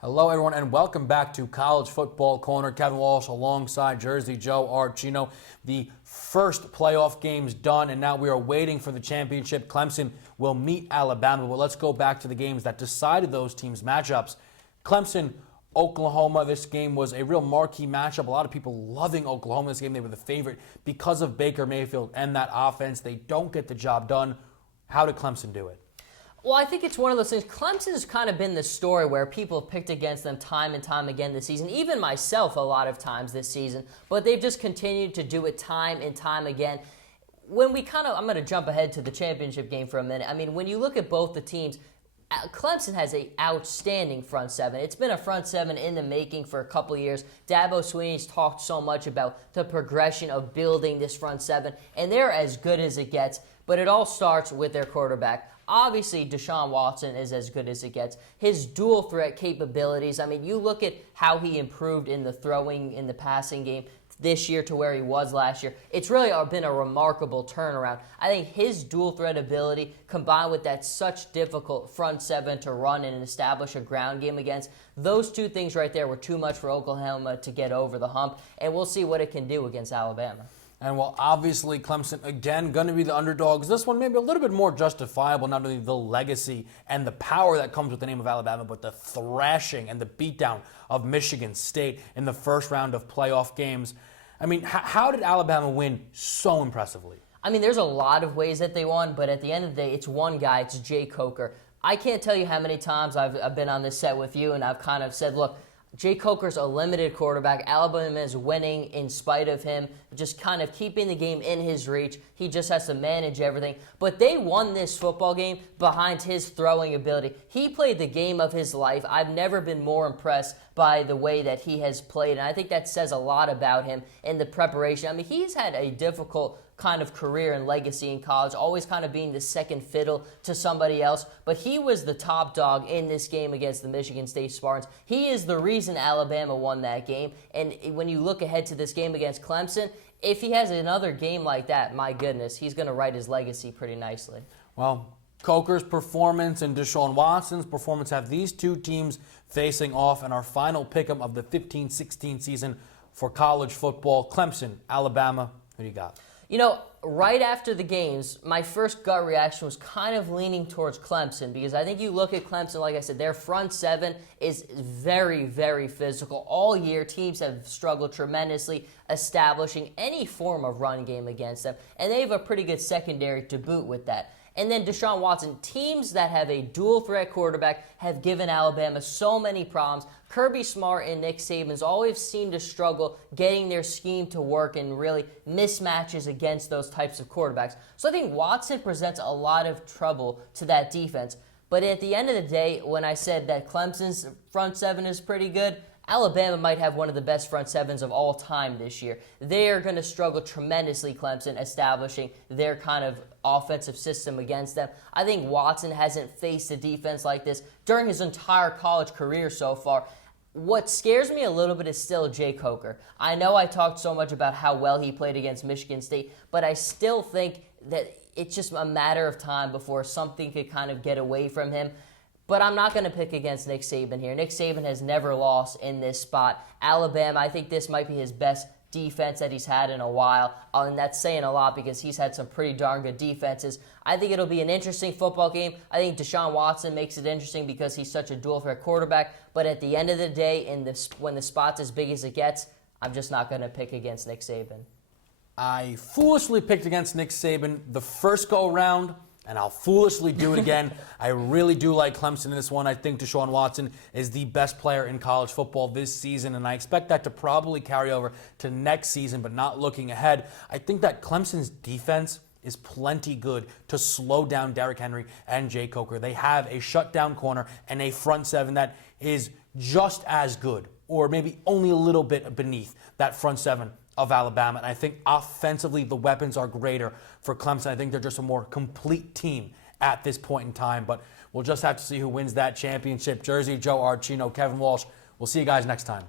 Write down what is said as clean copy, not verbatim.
Hello, everyone, and welcome back to College Football Corner. Kevin Walsh alongside Jersey Joe Archino. The first playoff game's done, and now we are waiting for the championship. Clemson will meet Alabama, but let's go back to the games that decided those teams' matchups. Clemson, Oklahoma, this game was a real marquee matchup. A lot of people loving Oklahoma this game. They were the favorite because of Baker Mayfield and that offense. They don't get the job done. How did Clemson do it? Well, I think it's one of those things. Clemson's kind of been the story where people have picked against them time and time again this season, even myself a lot of times this season, but they've just continued to do it time and time again. I'm going to jump ahead to the championship game for a minute. I mean, when you look at both the teams, Clemson has an outstanding front seven. It's been a front seven in the making for a couple of years. Dabo Swinney's talked so much about the progression of building this front seven, and they're as good as it gets, but it all starts with their quarterback. Obviously, Deshaun Watson is as good as it gets. His dual threat capabilities, I mean, you look at how he improved in the throwing, in the passing game this year to where he was last year. It's really been a remarkable turnaround. I think his dual threat ability combined with that such difficult front seven to run and establish a ground game against, those two things right there were too much for Oklahoma to get over the hump, and we'll see what it can do against Alabama. And while obviously Clemson, again, going to be the underdogs, this one maybe a little bit more justifiable, not only the legacy and the power that comes with the name of Alabama, but the thrashing and the beatdown of Michigan State in the first round of playoff games. I mean, how did Alabama win so impressively? I mean, there's a lot of ways that they won, but at the end of the day, it's one guy, it's Jay Coker. I can't tell you how many times I've been on this set with you, and I've kind of said, look, Jay Coker's a limited quarterback. Alabama is winning in spite of him, just kind of keeping the game in his reach. He just has to manage everything. But they won this football game behind his throwing ability. He played the game of his life. I've never been more impressed by the way that he has played, and I think that says a lot about him in the preparation. I mean, he's had a difficult kind of career and legacy in college, always kind of being the second fiddle to somebody else, but he was the top dog in this game against the Michigan State Spartans. He is the reason Alabama won that game, and when you look ahead to this game against Clemson, if he has another game like that, my goodness, he's going to write his legacy pretty nicely. Well, Coker's performance and Deshaun Watson's performance have these two teams facing off in our final pick'em of the 15-16 season for college football. Clemson, Alabama, who do you got? You know, right after the games, my first gut reaction was kind of leaning towards Clemson because I think you look at Clemson, like I said, their front seven is very, very physical. All year, teams have struggled tremendously establishing any form of run game against them, and they have a pretty good secondary to boot with that. And then Deshaun Watson, teams that have a dual-threat quarterback have given Alabama so many problems. Kirby Smart and Nick Saban's always seem to struggle getting their scheme to work and really mismatches against those types of quarterbacks. So I think Watson presents a lot of trouble to that defense. But at the end of the day, when I said that Clemson's front seven is pretty good, Alabama might have one of the best front sevens of all time this year. They are going to struggle tremendously, Clemson, establishing their kind of offensive system against them. I think Watson hasn't faced a defense like this during his entire college career so far. What scares me a little bit is still Jay Coker. I know I talked so much about how well he played against Michigan State, but I still think that it's just a matter of time before something could kind of get away from him. But I'm not going to pick against Nick Saban here. Nick Saban has never lost in this spot. Alabama, I think this might be his best defense that he's had in a while, and that's saying a lot because he's had some pretty darn good defenses. I think it'll be an interesting football game. I think Deshaun Watson makes it interesting because he's such a dual-threat quarterback, but at the end of the day, when the spot's as big as it gets, I'm just not going to pick against Nick Saban. I foolishly picked against Nick Saban the first go-around, and I'll foolishly do it again. I really do like Clemson in this one. I think Deshaun Watson is the best player in college football this season, and I expect that to probably carry over to next season, but not looking ahead. I think that Clemson's defense is plenty good to slow down Derrick Henry and Jay Coker. They have a shutdown corner and a front seven that is just as good, or maybe only a little bit beneath that front seven of Alabama. And I think offensively the weapons are greater for Clemson. I think they're just a more complete team at this point in time. But we'll just have to see who wins that championship. Jersey Joe Archino, Kevin Walsh. We'll see you guys next time.